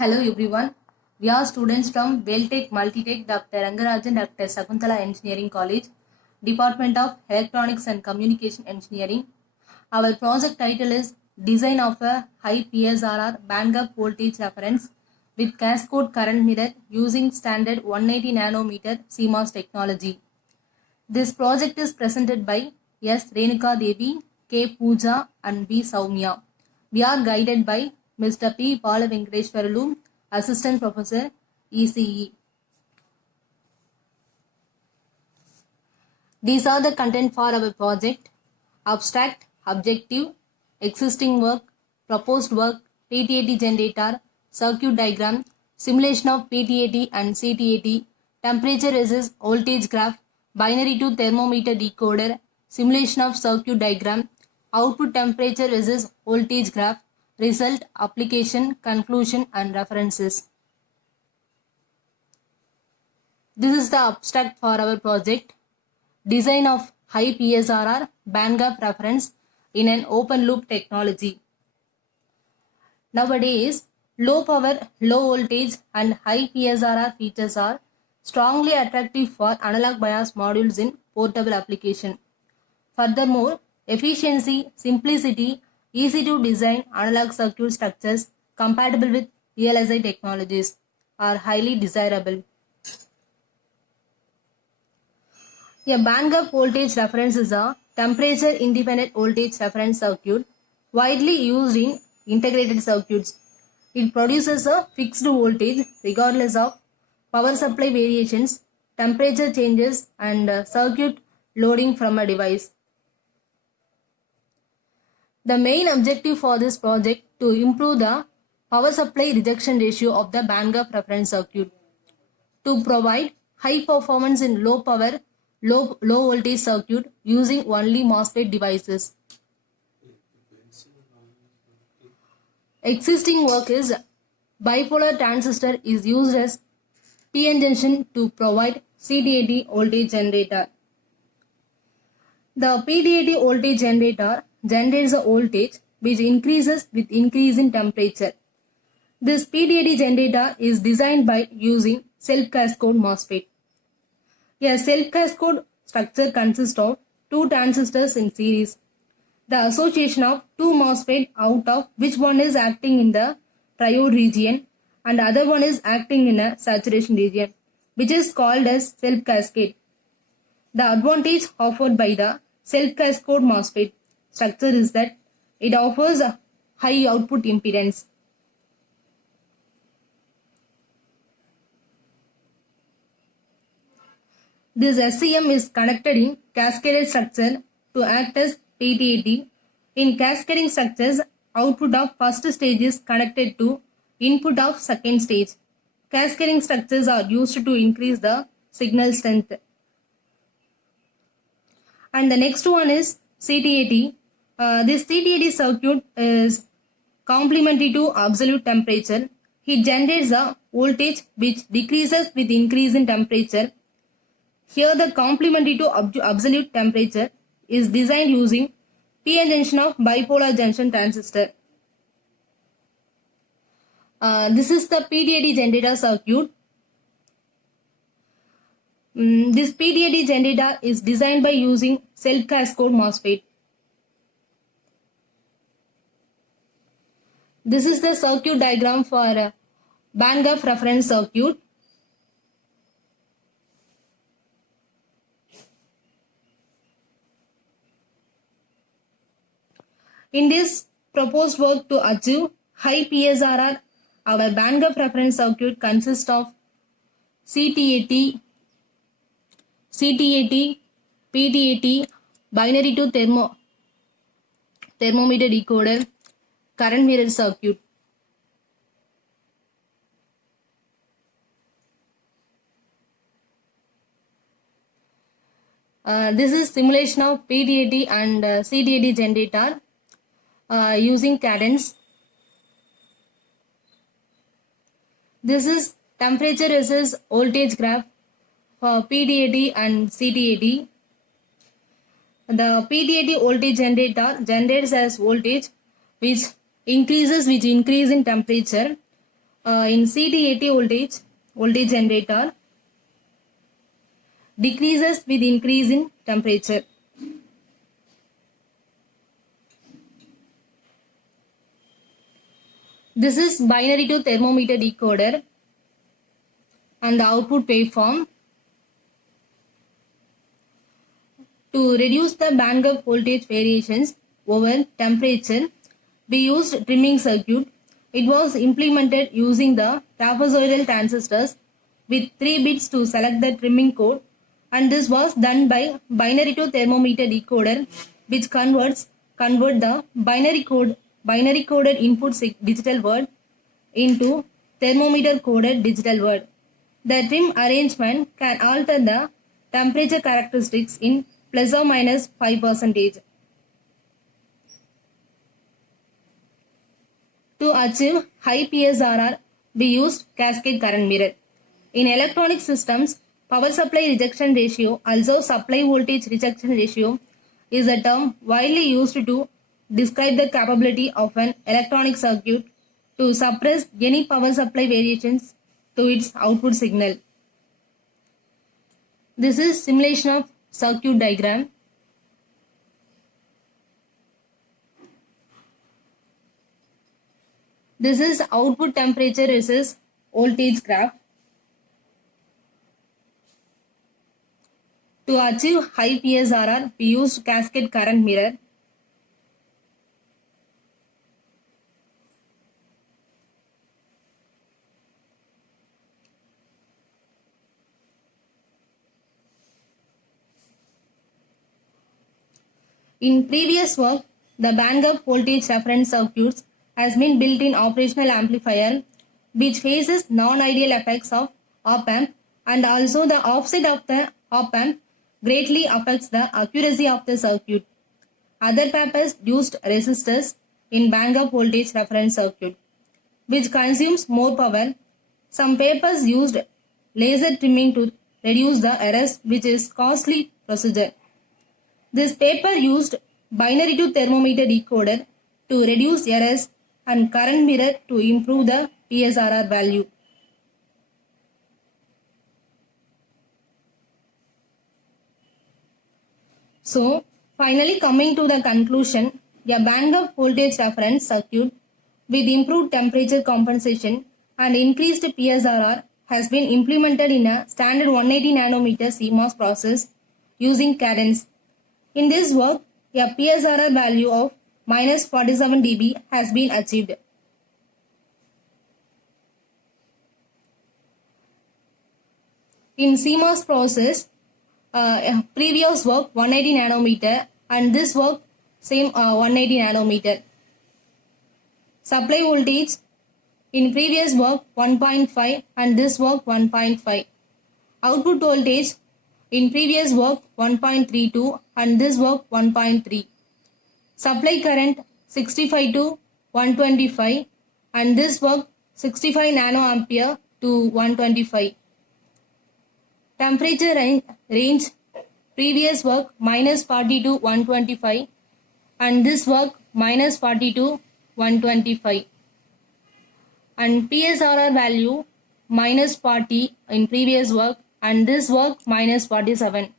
Hello everyone. We are students from Veltech Multitech Dr. Rangarajan Dr. Sakuntala Engineering College, Department of Electronics and Communication Engineering. Our project title is Design of a High PSRR Bandgap Voltage Reference with Cascode Current Mirror using standard 180 nanometer CMOS technology. This project is presented by S. Renuka Devi, K. Pooja and B. Saumya. We are guided by Mr. P. Palavenkateshwarlu, Assistant Professor, ECE. These are the content for our project: abstract, objective, existing work, proposed work, PTAT generator, circuit diagram, simulation of PTAT and CTAT, temperature versus voltage graph, binary to thermometer decoder, simulation of circuit diagram, output temperature versus voltage graph, result, application, conclusion and references. This is the abstract for our project. Design of high PSRR bandgap reference in an open loop technology. Nowadays, low power, low voltage and high PSRR features are strongly attractive for analog bias modules in portable application. Furthermore, efficiency, simplicity, easy to design analog circuit structures compatible with VLSI technologies are highly desirable. A bandgap voltage reference is a temperature independent voltage reference circuit widely used in integrated circuits. It produces a fixed voltage regardless of power supply variations, temperature changes and circuit loading from a device. The main objective for this project to improve the power supply rejection ratio of the bandgap reference circuit, to provide high performance in low power, low voltage circuit using only MOSFET devices. Existing work is bipolar transistor is used as PN junction to provide CTAT voltage generator. The PTAT voltage generator generates a voltage which increases with increase in temperature. This PTAT generator is designed by using self-cascode MOSFET. A self-cascode structure consists of two transistors in series. The association of two MOSFET out of which one is acting in the triode region and the other one is acting in a saturation region, which is called as self-cascade. The advantage offered by the self-cascode MOSFET structure is that it offers a high output impedance. This SCM is connected in cascaded structure to act as PTAT. In cascading structures, output of first stage is connected to input of second stage. Cascading structures are used to increase the signal strength. And the next one is CTAT. This CTAT circuit is complementary to absolute temperature. It generates a voltage which decreases with increase in temperature. Here the complementary to absolute temperature is designed using PN junction of bipolar junction transistor. This is the PTAT generator circuit. This PTAT generator is designed by using self-cascode MOSFET. This is the circuit diagram for bandgap reference circuit. In this proposed work to achieve high PSRR, our bandgap reference circuit consists of CTAT, PTAT, binary to thermometer decoder, current mirror circuit. This is simulation of PTAT and CTAT generator using cadence. This is temperature versus voltage graph for PTAT and CTAT. The PTAT voltage generator generates as voltage which increases with increase in temperature, In CT80 voltage generator decreases with increase in temperature. This is binary to thermometer decoder and the output waveform. To reduce the bandgap voltage variations over temperature, we used trimming circuit. It was implemented using the trapezoidal transistors with 3 bits to select the trimming code, and this was done by binary to thermometer decoder, which convert the binary coded input digital word into thermometer coded digital word. The trim arrangement can alter the temperature characteristics in plus or minus 5%. To achieve high PSRR, we used cascade current mirror. In electronic systems, power supply rejection ratio, also supply voltage rejection ratio, is a term widely used to describe the capability of an electronic circuit to suppress any power supply variations to its output signal. This is simulation of circuit diagram. This is output temperature versus voltage graph. To achieve high PSRR, we used cascade current mirror. In previous work, the bandgap voltage reference circuits has been built in operational amplifier which faces non-ideal effects of op-amp, and also the offset of the op-amp greatly affects the accuracy of the circuit. Other papers used resistors in bandgap voltage reference circuit, which consumes more power. Some papers used laser trimming to reduce the errors, which is costly procedure. This paper used binary to thermometer decoder to reduce errors and current mirror to improve the PSRR value. So, finally coming to the conclusion, a bandgap voltage reference circuit with improved temperature compensation and increased PSRR has been implemented in a standard 180 nanometer CMOS process using cadence. In this work, a PSRR value of minus 47 dB has been achieved. In CMOS process, previous work 180 nanometer and this work same 180 nanometer. Supply voltage in previous work 1.5 and this work 1.5. Output voltage in previous work 1.32 and this work 1.3. Supply current 65 to 125 and this work 65 nanoampere to 125. Temperature range previous work minus 40 to 125 and this work minus 40 to 125. And PSRR value minus 40 in previous work and this work minus 47.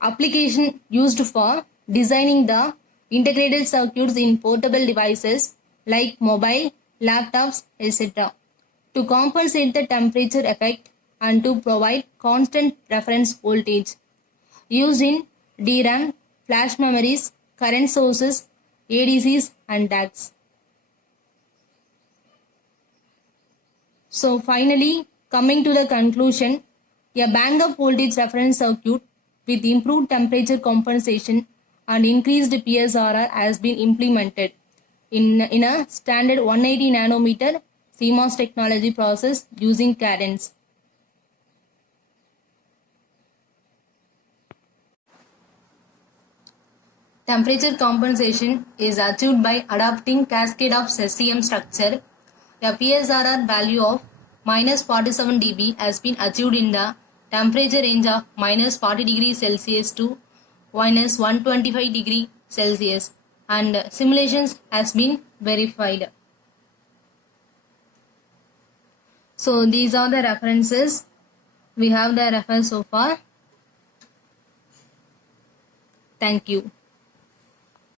Application used for designing the integrated circuits in portable devices like mobile, laptops, etc. to compensate the temperature effect and to provide constant reference voltage. Used in DRAM, flash memories, current sources, ADCs and DACs. So finally, coming to the conclusion, a bandgap voltage reference circuit with improved temperature compensation and increased PSRR has been implemented in a standard 180 nanometer CMOS technology process using cadence. Temperature compensation is achieved by adopting cascade of SEM structure. A PSRR value of minus 47 dB has been achieved in the temperature range of minus 40 degrees Celsius to minus 125 degree Celsius, and simulations has been verified. So these are the references we have the reference so far. Thank you.